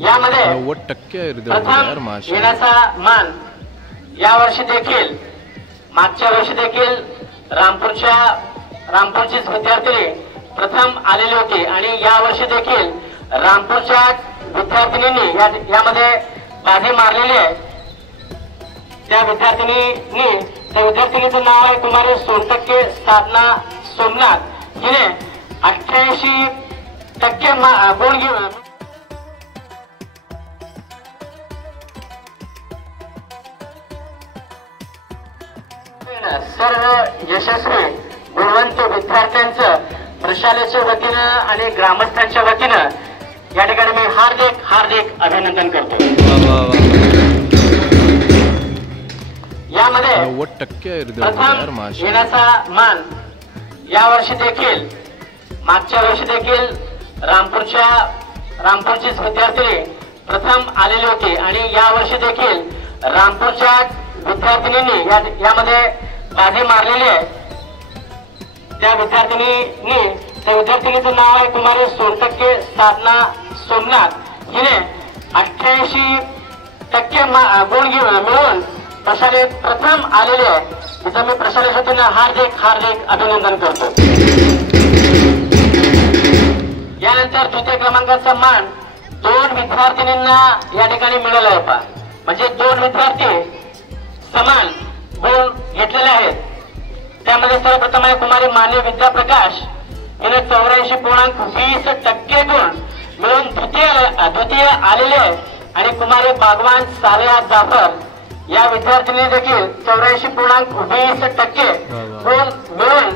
यामध्ये 90% प्रथम येण्याचा मान यावर्षी देखील मागच्या वर्षी देखील रामपूरचीच विद्यार्थी प्रथम आलेली होती आणि यावर्षी देखील रामपूरच्या विद्यार्थिनींनी यामध्ये बाजी मारलेली आहे। त्या विद्यार्थिनीचं नाव आहे कुमारी सोनटक्के साधना सोमनाथ। हिने 88% गुण घेऊन सर्व यशस्वी गुणवंत विद्यार्थ्यांचं प्रशालेच्या वतीनं आणि ग्रामस्थांच्या वतीनं या ठिकाणी मी हार्दिक अभिनंदन करतो। यामध्ये 90% प्रथम येण्याचा मान यावर्षी देखील मागच्या वर्षी देखील रामपूरचीच विद्यार्थी प्रथम आलेली होती आणि यावर्षी देखील रामपूरच्या विद्यार्थिनींनी यामध्ये बाजी मारलेली आहे। त्या विद्यार्थिनीचं नाव आहे कुमारी सोनटक्के साधना सोमनाथ। हिने 88% गुण मिळवून प्रशालेत प्रथम आलेले आहे। तिचं मी प्रशालेच्या वतीनं हार्दिक अभिनंदन करतो। यानंतर तृतीय क्रमांकाचा मान 2 विद्यार्थिनींना या ठिकाणी मिळाला आहे। म्हणजे 2 विद्यार्थी समान गुण घेतलेले आहेत। त्यामध्ये सर्वप्रथम आहे कुमारी मान्य विद्याप्रकाश हिने 84.20% गुण मिळून द्वितीय आलेले आहे आणि कुमारी बागवान सालेहा जाफर या विद्यार्थिनी देखील 84.20% गुण मिळून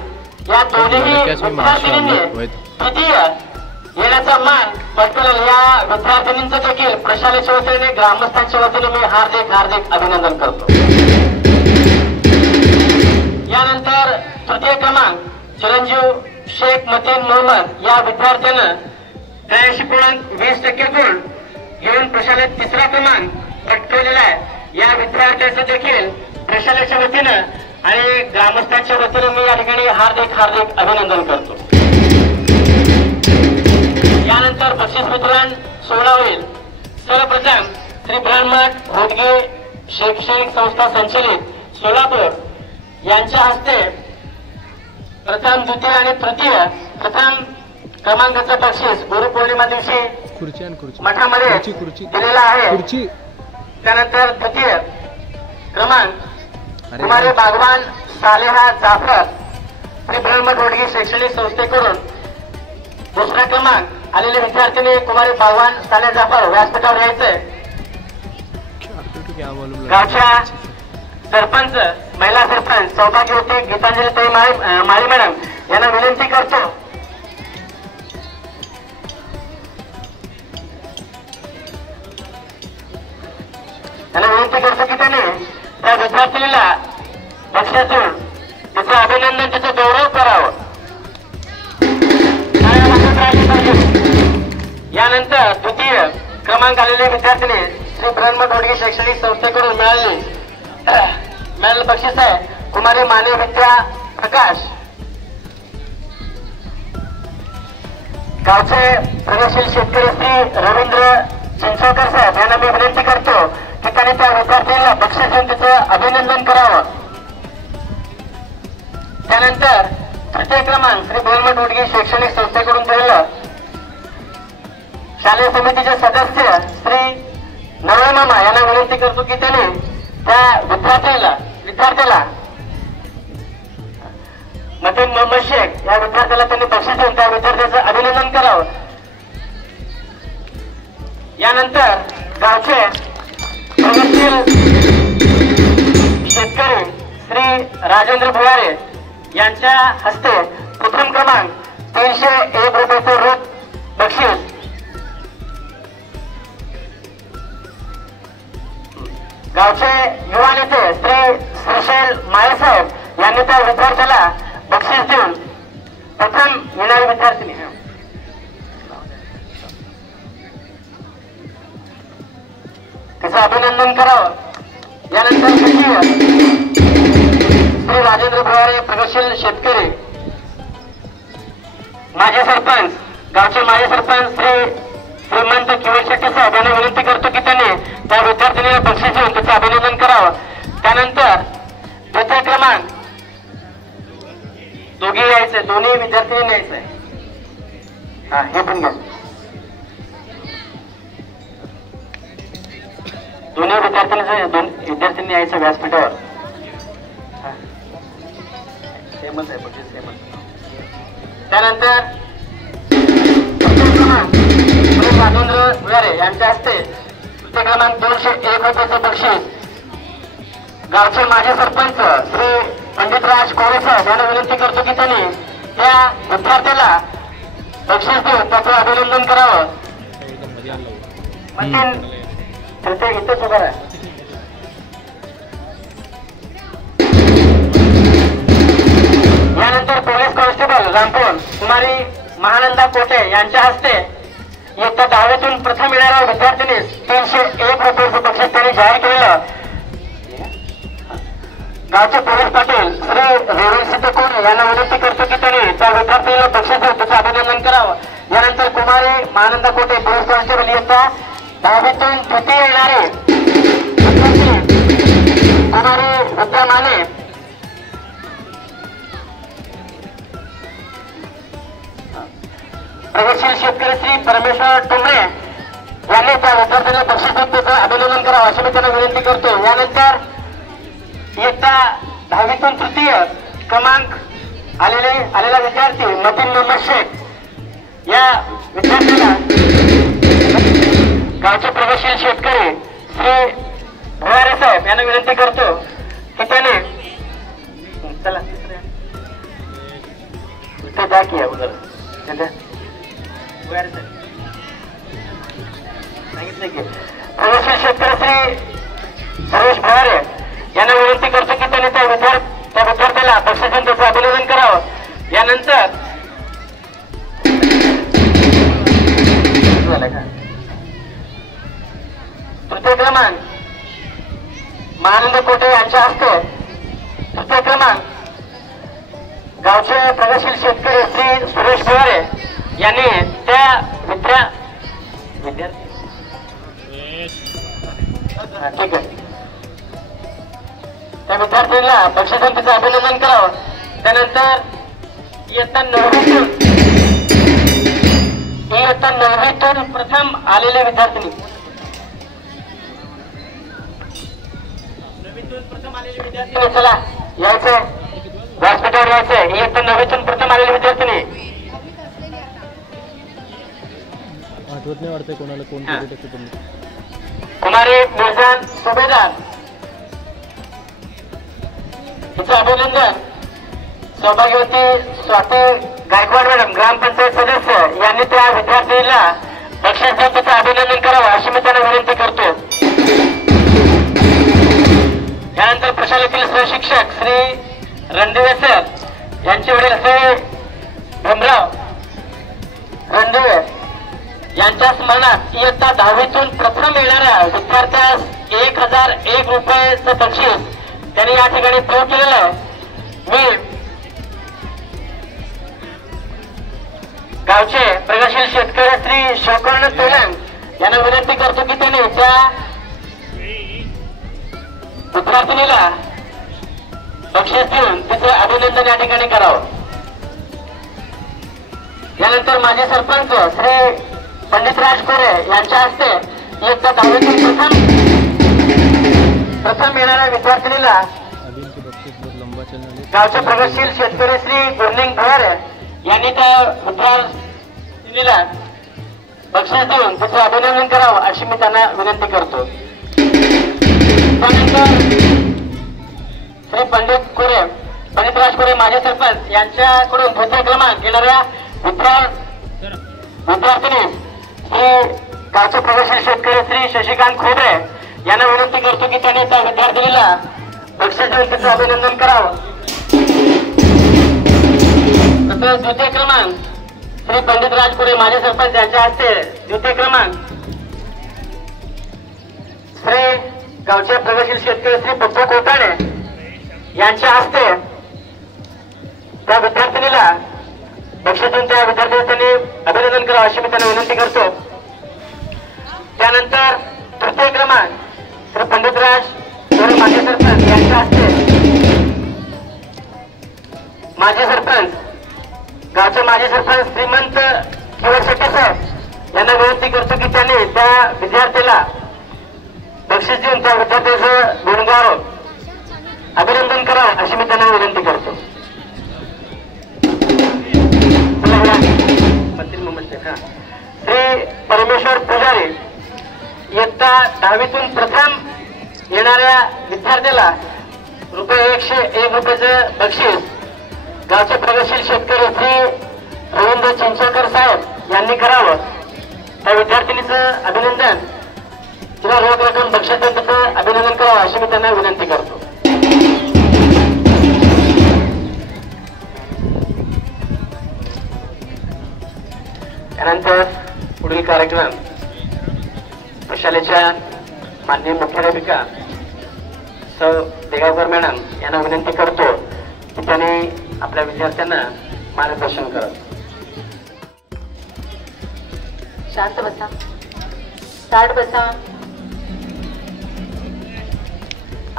या दोन्ही विद्यार्थिनींनी द्वितीय येण्याचा मान पटकावला। या विद्यार्थिनींचं देखील प्रशालेच्या वतीने ग्रामस्थांच्या वतीने मी हार्दिक अभिनंदन करतो। यानंतर तृतीय क्रमांक चिरंजीव शेख मतीन मोहम्मद या विद्यार्थ्यानं 83.20% गुण घेऊन प्रशालेत 3रा क्रमांक पटकावलेला आहे। या विद्यार्थ्याचं देखील प्रशालेच्या वतीनं आणि ग्रामस्थांच्या वतीने मी या ठिकाणी हार्दिक अभिनंदन करतो। यानंतर बक्षीस वितरण सोहळा होईल। सर्वप्रथम श्री ब्रह्ममठ होदगे शैक्षणिक संस्था संचलित सोलापूर यांच्या हस्ते प्रथम द्वितीय आणि तृतीय प्रथम क्रमांकाचं बक्षीस गुरुपौर्णिमा दिवशी मठामध्ये दिलेला आहे। त्यानंतर द्वितीय क्रमांक कुमारी बागवान सालेहा जाफर श्री ब्रह्ममठ होदगे शैक्षणिक संस्थेकडून। 2रा क्रमांक आलेले विद्यार्थिनी कुमारी बागवान सालेहा जाफर व्यासपीठावर यायचंय। गावच्या सरपंच महिला सरपंच सौभाग्यवती गीतांजली माळी मॅडम यांना विनंती करतो की त्याने त्या विद्यार्थिनीला बक्षीस देऊन त्याचं अभिनंदन त्याचं गौरव करावं। यानंतर द्वितीय क्रमांक आलेले विद्यार्थिनी श्री ब्रह्ममठ होदगे शैक्षणिक संस्थेकडून मिळालेलं बक्षीस आहे कुमारी माने विद्या प्रकाश। गावचे प्रगतशील शेतकरी श्री रवींद्र चिंचोकर साहेब यांना मी विनंती करतो की त्यांनी त्या विद्यार्थ्यांना बक्षीस देऊन त्याचं अभिनंदन करावं। त्यानंतर तृतीय क्रमांक श्री ब्रह्ममठ होदगे शैक्षणिक संस्थेकडून दिलेलं शालेय समितीचे सदस्य श्री नवळे मामा यांना विनंती करतो की त्यांनी त्या विद्यार्थ्याला मतीन मोहम्मद शेख या विद्यार्थ्याला त्यांनी बक्षीस देऊन त्या विद्यार्थ्याचं अभिनंदन करावं। यानंतर गावचे प्रगतशील शेतकरी श्री राजेंद्र भुयारे यांच्या हस्ते प्रथम क्रमांक 301 रुपयाचं रोख बक्षीस। गावचे युवा नेते श्री श्रीशैल माळेसाहेब यांनी त्या विद्यार्थ्याला बक्षीस देऊन प्रथम येणारी विद्यार्थिनी त्याचं अभिनंदन करावं। यानंतर श्री राजेंद्र भुयारे प्रगतशील शेतकरी माजी सरपंच गावचे माजी सरपंच श्री श्रीमंत किशोर शेट्टी साहेब यांना विद्यार्थी न्यायचं आहे. हा हे पण घ्या. दोन्ही विद्यार्थ्यांनी यायचं व्यासपीठावर. सेमच आहे बघा सेमच. त्यानंतर राजेंद्र विहारे यांच्या हस्ते कृती क्रमांक 201 रुपयाचं बक्षीस गावचे माजी सरपंच श्री पंडितराज कोरे साहेब यांना विनंती करतो की त्यांनी त्या विद्यार्थ्याला बक्षीस देऊन त्याचं अभिनंदन करावं. म्हणते इथंच उभं आहे. यानंतर पोलीस कॉन्स्टेबल रामपूर कुमारी महानंदा कोटे यांच्या हस्ते इयत्ता 10वीतून प्रथम येणाऱ्या विद्यार्थिनीस 301 रुपयाचं बक्षीस त्यांनी जाहीर केलेलं. गावचे पोलीस पाटील श्री रोहित सिद्धकोरे यांना विनंती करतो की त्यांनी त्या विद्यार्थ्यांना बक्षीस देऊन त्याचं अभिनंदन करावं. यानंतर कुमारी महानंदा कोटे पोलीस कॉन्स्टेबल इयत्ता 10वीतून तृतीय येणारे कुमारी विद्या माने प्रगतशील शेतकरी श्री परमेश्वर टोमरे यांनी त्या विद्यार्थ्यांना बक्षीस देऊन त्याचं अभिनंदन करावं अशी मी त्यांना विनंती करतो. यानंतर इयत्ता 10वीतून तृतीय क्रमांक आलेला विद्यार्थी मतीन मोहम्मद शेख या विद्यार्थ्याला गावचे प्रगतशील शेतकरी श्री भवारे साहेब यांना विनंती करतो की त्याने चला इथे द्या की अगोदर सांगितलं की प्रगतशील शेतकरी श्री सुरेश भवारे यांना विनंती करतो की त्यांनी त्या विद्यार्थ्याला बक्षीस देऊन त्याचं अभिनंदन करावं. यानंतर तृतीय क्रमांक महानंद कोटे यांच्या हस्ते तृतीय क्रमांक गावचे प्रगतशील शेतकरी श्री सुरेश भवारे यांनी त्या विद्यार्थी ठीक आहे त्या विद्यार्थ्यांना बक्षीस देऊन त्याचं अभिनंदन करावं. त्यानंतर इयत्ता 9वीतून प्रथम आलेले विद्यार्थी चला यायचंय व्यासपीठावर यायचंय. इयत्ता 9वीतून प्रथम आलेले विद्यार्थी आठवत नाही वाटतंय कोणाला कोण कुमारी मिर्जान सुभेदार तिचं अभिनंदन. सौभाग्यवती स्वाती गायकवाड मॅडम ग्रामपंचायत सदस्य यांनी त्या विद्यार्थ्यांना बक्षीस देऊन त्याचं अभिनंदन करावं अशी मी त्यांना विनंती करतो. यानंतर प्रशालेतील सहशिक्षक श्री रणदिवे सर यांचे वडील श्री भीमराव रणदिवे यांच्या स्मरणात इयत्ता 10वीतून प्रथम येणाऱ्या विद्यार्थ्यास 1001 रुपयाचं बक्षीस त्यांनी या ठिकाणी प्रयोग केलेलं आहे. मी गावचे प्रगतशील शेतकरी श्री शोकर्ण तोलन यांना विनंती करतो की त्यांनी त्या विद्यार्थिनीला बक्षीस देऊन तिचे अभिनंदन या ठिकाणी करावं. यानंतर माझे सरपंच श्री पंडितराज कोरे यांच्या हस्ते इयत्ता 10वीतून प्रथम येणाऱ्या विद्यार्थिनीला गावचे प्रगतशील शेतकरी श्री गुरलिंग भवारे यांनी त्या विद्यार्थिनीला बक्षीस देऊन त्याचं अभिनंदन करावं अशी मी त्यांना विनंती करतो. त्यानंतर श्री पंडितराज कोरे माझे सरपंच यांच्याकडून द्वितीय क्रमांक घेणाऱ्या विद्यार्थिनी श्री गावचे प्रगतशील शेतकरी श्री शशिकांत खोबरे यांना विनंती करतो की त्यांनी त्या विद्यार्थिनीला बक्षीस देऊन त्याचं अभिनंदन करावं. तसंच द्वितीय क्रमांक श्री पंडितराज कोरे माझे सरपंच यांच्या हस्ते द्वितीय क्रमांक श्री गावचे प्रगतशील शेतकरी श्री पप्पू कोटाणे यांच्या हस्ते त्या विद्यार्थिनीला बक्षीस देऊन त्या विद्यार्थ्यांनी अभिनंदन करावं अशी मी त्यांना विनंती करतो. त्यानंतर तृतीय क्रमांक श्री पंडितराज कोरे माझे सरपंच यांच्या हस्ते माझे सरपंच गावचे माजी सरपंच श्रीमंत किशोर शेट्टी साहेब यांना विनंती करतो की त्यांनी त्या विद्यार्थ्याला बक्षीस देऊन त्या विद्यार्थ्याचं गुणगान अभिनंदन करावं अशी मी त्यांना विनंती करतो. श्री परमेश्वर पुजारी इयत्ता 10वीतून प्रथम येणाऱ्या विद्यार्थ्याला ₹101 रुपयाचं बक्षीस गावचे प्रगतशील शेतकरी श्री रवींद्र चिंचोळकर साहेब यांनी करावं. त्या विद्यार्थिनीचं अभिनंदन, तिला रोख रक्कम बक्षीस देऊन त्याचं अभिनंदन करावं अशी मी त्यांना विनंती करतो. त्यानंतर पुढील कार्यक्रम शाळेच्या माननीय मुख्याध्यापिका सौ देगावकर मॅडम यांना विनंती करतो की त्यांनी आपल्या विद्यार्थ्यांना मार्गदर्शन करत. शांत बसा, ताट बसा.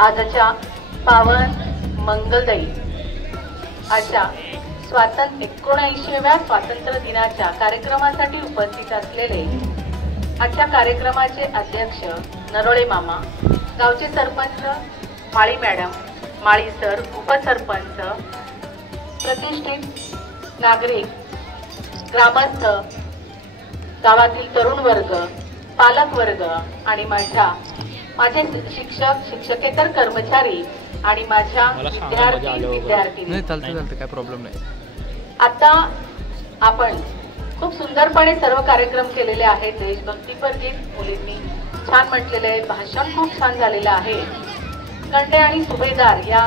आजच्या पावन मंगलदायी अशा 79व्या स्वातंत्र्य दिनाच्या कार्यक्रमासाठी उपस्थित असलेले आजच्या कार्यक्रमाचे अध्यक्ष नरोळे मामा, गावचे सरपंच माळी मॅडम, माळी सर, उपसरपंच, प्रतिष्ठित नागरिक, ग्रामस्थ, गावातील तरुण वर्ग, पालक वर्ग आणि माझे शिक्षक, शिक्षकेतर कर्मचारी आणि माझ्या विद्यार्थी काय प्रॉब्लेम नाही. आता आपण खूप सुंदरपणे सर्व कार्यक्रम केलेले आहेत. देशभक्तीपर गीत मुलींनी छान म्हटलेले आहे, भाषण खूप छान झालेलं आहे. कंडे आणि सुभेदार या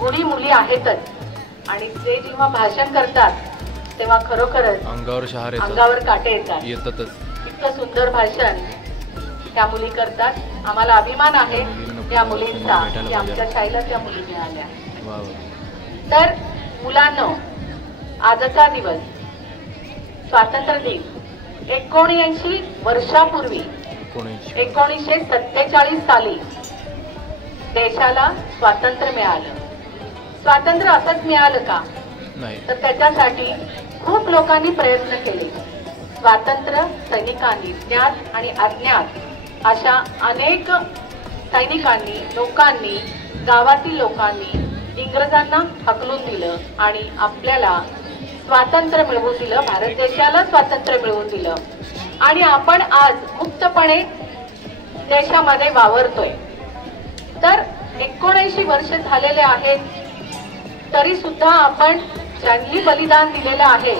गुणी मुली आहेतच आणि ते जेव्हा भाषण करतात तेव्हा खरोखरच अंगावर काटे येतात. इतकं सुंदर भाषण त्या मुली करतात. आम्हाला अभिमान आहे त्या मुलींचा की आमच्या शाळेला त्या मुली मिळाल्या. तर मुलांनो, आजचा दिवस स्वातंत्र्य दिन 79 वर्षापूर्वी 1947 साली देशाला स्वातंत्र्य मिळालं. स्वातंत्र्य असंच मिळालं का? तर त्याच्यासाठी खूप लोकांनी प्रयत्न केले. स्वातंत्र्य सैनिकांनी, ज्ञात आणि अज्ञात अशा अनेक सैनिकांनी, लोकांनी, गावातील लोकांनी इंग्रजांना हकलून दिलं आणि आपल्याला स्वातंत्र्य मिळवून दिलं. भारत देशाला स्वातंत्र्य मिळवून दिलं आणि आपण आज मुक्तपणे देशामध्ये वावरतोय. तर 79 वर्ष झालेले आहेत, तरी सुद्धा आपण ज्यांनी बलिदान दिलेलं आहे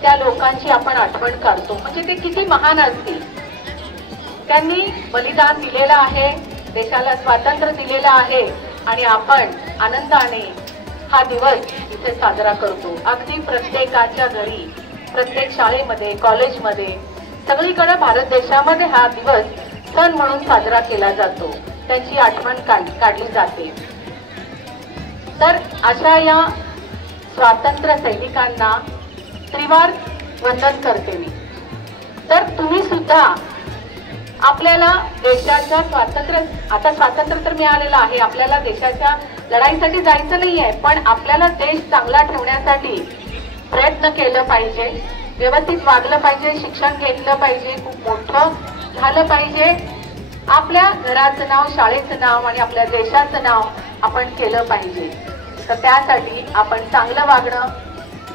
त्या लोकांची आपण आठवण काढतो. म्हणजे ते किती महान असतील. त्यांनी बलिदान दिलेलं आहे, देशाला स्वातंत्र्य दिलेलं आहे आणि आपण आनंदाने हा दिवस इथे साजरा करतो. अगदी प्रत्येकाच्या घरी, प्रत्येक शाळेमध्ये, कॉलेजमध्ये, सगळीकडे भारत देशामध्ये हा दिवस सण म्हणून साजरा केला जातो. त्यांची आठवण काढली जाते. तर अशा या स्वातंत्र्य सैनिकांना त्रिवार वंदन करते मी. तर तुम्ही सुद्धा आपल्याला देशाच्या आता स्वातंत्र्य तर मिळालेलं आहे, आपल्याला देशाच्या लढाईसाठी जायचं नाहीये, पण आपल्याला देश चांगला ठेवण्यासाठी प्रयत्न केलं पाहिजे, व्यवस्थित वागलं पाहिजे, शिक्षण घेतलं पाहिजे, खूप मोठं झालं पाहिजे. आपल्या घराचं नाव, शाळेचं नाव आणि आपल्या देशाचं नाव आपण केलं पाहिजे. तर त्यासाठी आपण चांगलं वागणं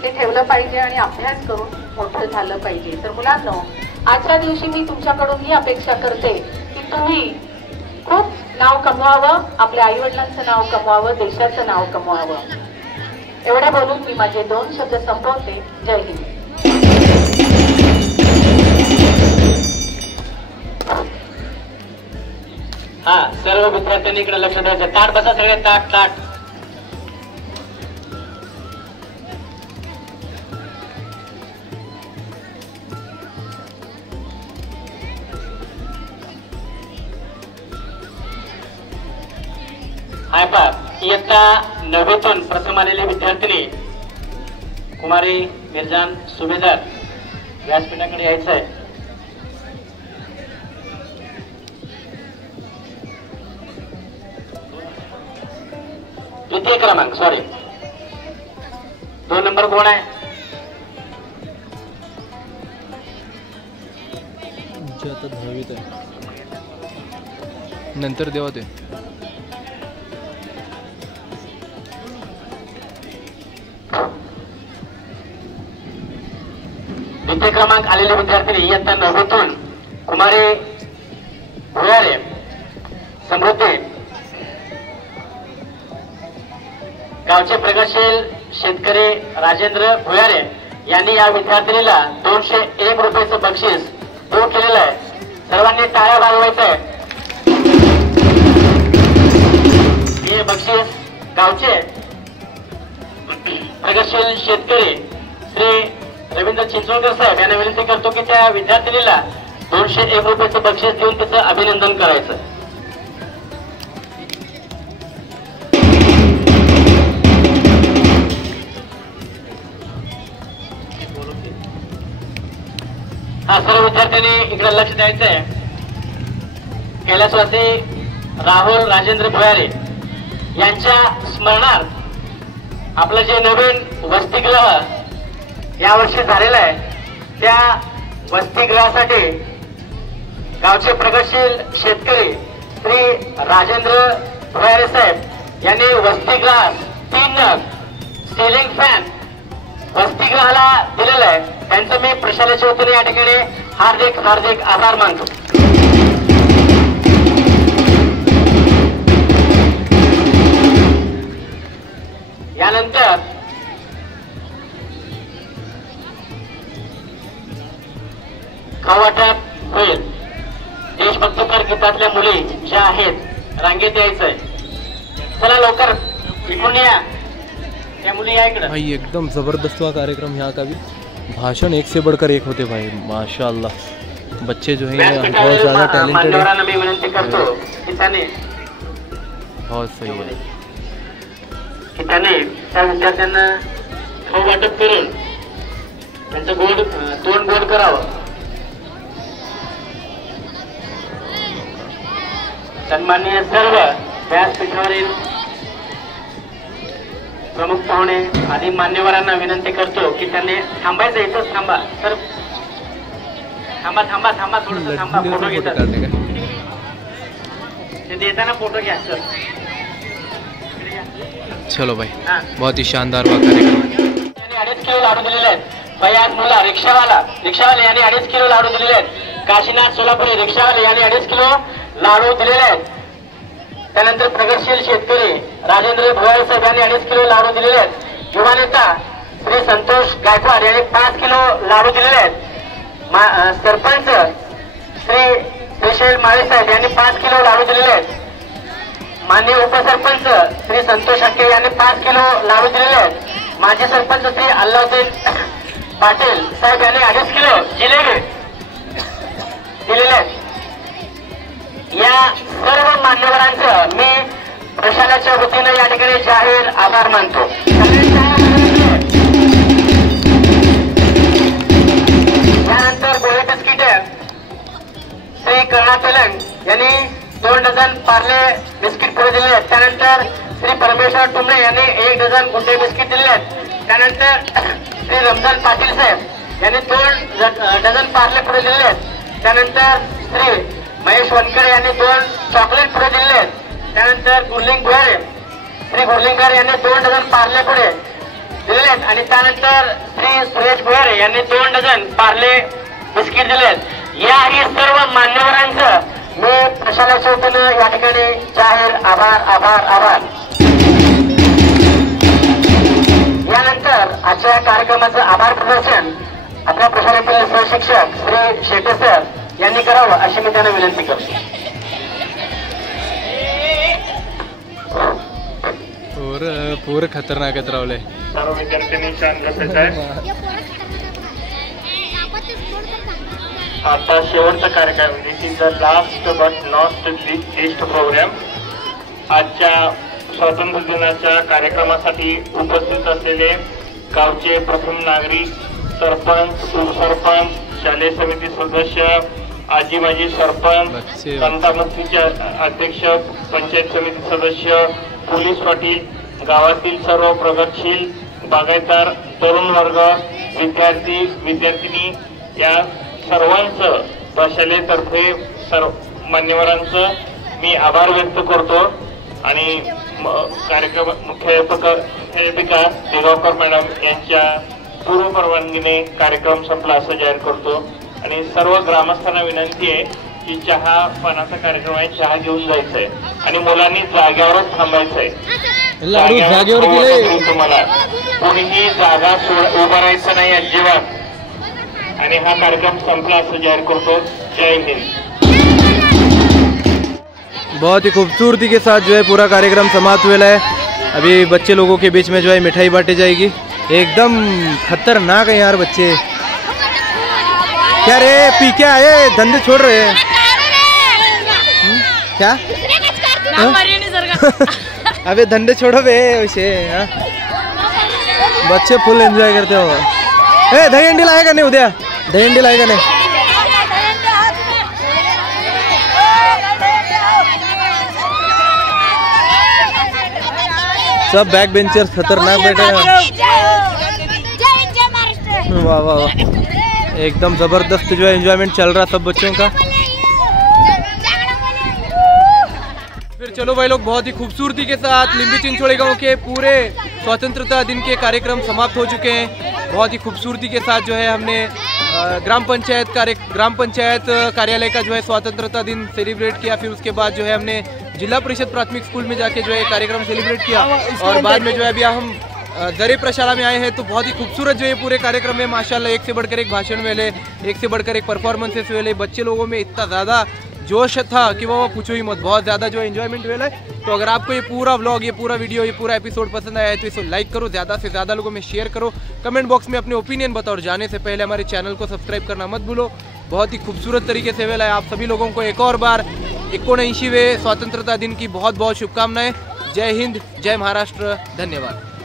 ते ठेवलं पाहिजे आणि अभ्यास करून मोठं झालं पाहिजे. तर मुलांनो, आजच्या दिवशी मी तुमच्याकडून ही अपेक्षा करते की तुम्ही खूप नाव कमवावं, आपल्या आई वडिलांचं नाव कमवावं, देशाचं नाव कमवावं. एवढं बोलून मी माझे 2 शब्द संपवते. जय हिंद. हा, सर्व विद्यार्थ्यांनी इकडे लक्ष द्यायचं. ताट बसा सगळे, ताट ताट. हाय पा, इयत्ता 9वीतून प्रथम आलेले विद्यार्थिनी कुमारी मिर्जान सुभेदार व्यासपीठाकडे यायचं आहे. द्वितीय क्रमांक, सॉरी 2 नंबर कोण आहे? आता 10वीत आहे. नंतर देवा ते द्वितीय क्रमांक आलेले विद्यार्थी इयत्ता 9वीतून कुमारी भुयारे समृद्धी गावचे प्रगतशील शेतकरी राजेंद्र भुयारे यांनी या विद्यार्थिनीला 201 रुपयाचं बक्षीस देऊ केलेलं आहे. सर्वांनी टाळ्या वाजवायचं आहे. हे बक्षीस गावचे प्रगतशील शेतकरी श्री रवींद्र चिंचवणकर साहेब यांना विनंती करतो की त्या विद्यार्थिनीला 201 रुपयाचं बक्षीस देऊन त्याचं अभिनंदन करायचं. हा सर्व विद्यार्थ्यांनी इकडे लक्ष द्यायचं आहे. कैलासवासी राहुल राजेंद्र भुयारे यांच्या स्मरणार्थ आपलं जे नवीन वसतिगृह यावर्षी झालेलं आहे त्या वसतिगृहासाठी गावचे प्रगतशील शेतकरी श्री राजेंद्र भुयारे साहेब यांनी वसतिगृहास 3 नग सिलिंग फॅन वसतिगृहाला दिलेलं आहे. त्यांचं मी प्रशालेच्या वतीने या ठिकाणी हार्दिक हार्दिक आभार मानतो. यानंतर खावाट्यात होईल. देशभक्तीपर गीतातल्या मुली ज्या आहेत रांगेत यायचंय. चला लवकर इकडून या. त्या मुली या इकडे. भाई एकदम ज़बरदस्त हुआ कार्यक्रम यहाँ का भी. भाषण एक से बढ़कर एक होते भाई, माशाअल्लाह. बच्चे जो हैं बहुत ज़्यादा टैलेंटेड है. मी विनंती करतो की त्याने बहुत सही है की त्याने त्या विद्यार्थ्यांना खाऊ वाटप करून त्यांचं तोंड गोड करावं. सन्माननीय सर्व व्यासपीठावरील प्रमुख पाहुणे आदी मान्यवरांना विनंती करतो की त्यांनी थांबायचं. इथंच थांबा सर. थांबा थांबा थांबा थोडंसं थांबा. फोटो घेतात ते देताना फोटो घ्या सर. चलो भाई बहुत ही शानदार हुआ कार्यक्रम. 2.5 किलो लाडू दिलेले आहेत. फयाज मुल्ला रिक्षावाले यांनी 2.5 किलो लाडू दिलेले आहेत. काशीनाथ सोलापुरी रिक्षावाले यांनी 2.5 किलो लाडू दिलेले आहेत. त्यानंतर प्रगतशील शेतकरी राजेंद्र भुयारे साहेब यांनी 2.5 किलो लाडू दिलेले आहेत. युवा नेता श्री संतोष गायकवाड यांनी 5 किलो लाडू दिलेले आहेत. सरपंच श्री श्रीशैल माळे साहेब यांनी 5 किलो लाडू दिलेले आहेत. माननीय उपसरपंच श्री संतोष हक्के यांनी 5 किलो लाडू दिलेले आहेत. माजी सरपंच श्री अल्लाउद्दीन पाटील साहेब यांनी 2.5 किलो जिलेबी दिलेले आहेत. या सर्व मान्यवरांचं मी प्रशालेच्या वतीनं या ठिकाणी जाहीर आभार मानतो. यानंतर गोळी बिस्किट श्री कर्णा तेलंग यांनी 2 डझन पार्ले बिस्किट पुढे दिले आहेत. त्यानंतर श्री परमेश्वर टुमणे यांनी 1 डझन गुड्डे बिस्किट दिले आहेत. त्यानंतर श्री रमजान पाटील साहेब यांनी 2 डझन पार्ले पुढे दिले आहेत. त्यानंतर श्री महेश वनकर यांनी 2 चॉकलेट पुढे दिले आहेत. त्यानंतर गुरलिंग भुयारे श्री गुरलिंगर यांनी 2 डझन पार्ले पुढे दिलेले आहेत. आणि त्यानंतर श्री सुरेश भुयारे यांनी 2 डझन पार्ले बिस्किट दिले आहेत. याही सर्व मान्यवरांचं मी प्रशालेच्या वतीनं या ठिकाणी जाहीर आभार आभार आभार. यानंतर आजच्या कार्यक्रमाचं आभार प्रदर्शन आपल्या प्रशालेतील सहशिक्षक श्री शेटे सर यांनी करावं अशी मी त्यांना विनंती करतो. पूर खतरनाकच रावले. सर्व विद्यार्थ्यांनी शांत बसायचं आहे. आता शेवटचा कार्यक्रम. This is the last but not least program. आजच्या स्वातंत्र्य दिनाच्या कार्यक्रमासाठी उपस्थित असलेले गावचे प्रथम नागरिक, सरपंच, उपसरपंच, शालेय समिती सदस्य, आजी माजी सरपंच, तंटामुक्तीचे अध्यक्ष, पंचायत समिती सदस्य, पोलीस पाटील, गावातील सर्व प्रगतशील बागायतदार, तरुण वर्ग, विद्यार्थी विद्यार्थिनी या सर्वांचं प्रशालेतर्फे सर्व मान्यवरांचं मी आभार व्यक्त करतो आणि कार्यक्रम मुख्याध्यापिका दिगावकर मॅडम यांच्या पूर्व परवानगीने कार्यक्रम संपला असं जाहीर करतो आणि सर्व ग्रामस्थांना विनंती आहे की चहा पानाचा कार्यक्रम आहे, चहा घेऊन जायचंय आणि मुलांनी जाग्यावरच थांबायचंय. तुम्हाला कोणीही जागा उभा राहायचं नाही अजिबात आणि हा कार्यक्रम संपला असं जाहीर करतो. जय हिंद. बहुत ही खूबसूरती के साथ जो है पूरा कार्यक्रम समाप्त हुआ है. अभी बच्चे लोगों के बीच में जो है मिठाई बांटी जाएगी. एकदम खतरनाक है यार बच्चे. क्या रे पी के आए, धंधे छोड़ रहे हैं क्या? अबे धंधे छोड़ो बे वैसे. बच्चे फुल एंजॉय करते हो. दहीहंडी लाएगा नहीं उद्या? दहीहंडी लाएगा नहीं? सब बैक बेंचर्स खतरनाक बैठे हैं. वाह वाह वाह, एकदम जबरदस्त जो है एंजॉयमेंट चल रहा सब बच्चों का. फिर चलो भाई लोग, बहुत ही खूबसूरती के साथ लिंबी चिंचोड़े गांव के पूरे स्वतंत्रता दिन के कार्यक्रम समाप्त हो चुके हैं. बहुत ही खूबसूरती के साथ जो है हमने ग्राम पंचायत कार्यालय का जो है स्वतंत्रता दिन सेलिब्रेट किया. फिर उसके बाद जो है हमने जिला परिषद प्राथमिक स्कूल में जाके जो है कार्यक्रम सेलिब्रेट किया और बाद में जो है अभी हम दरे प्रशाला में आए हैं. तो बहुत ही खूबसूरत जो है पूरे कार्यक्रम में माशाल्लाह एक से बढ़कर एक भाषण वेले, एक से बढ़कर एक परफॉर्मेंसेस वेले. बच्चे लोगों में इतना ज़्यादा जोश था कि वो पूछो ही मत. बहुत ज़्यादा जो एंजॉयमेंट वेला है. तो अगर आपको ये पूरा व्लॉग, ये पूरा वीडियो, ये पूरा एपिसोड पसंद आया है तो इसे लाइक करो, ज़्यादा से ज़्यादा लोगों में शेयर करो, कमेंट बॉक्स में अपने ओपिनियन बताओ और जाने से पहले हमारे चैनल को सब्सक्राइब करना मत भूलो. बहुत ही खूबसूरत तरीके से वेला है. आप सभी लोगों को एक और बार 79वें स्वतंत्रता दिन की बहुत बहुत शुभकामनाएं. जय हिंद, जय महाराष्ट्र, धन्यवाद.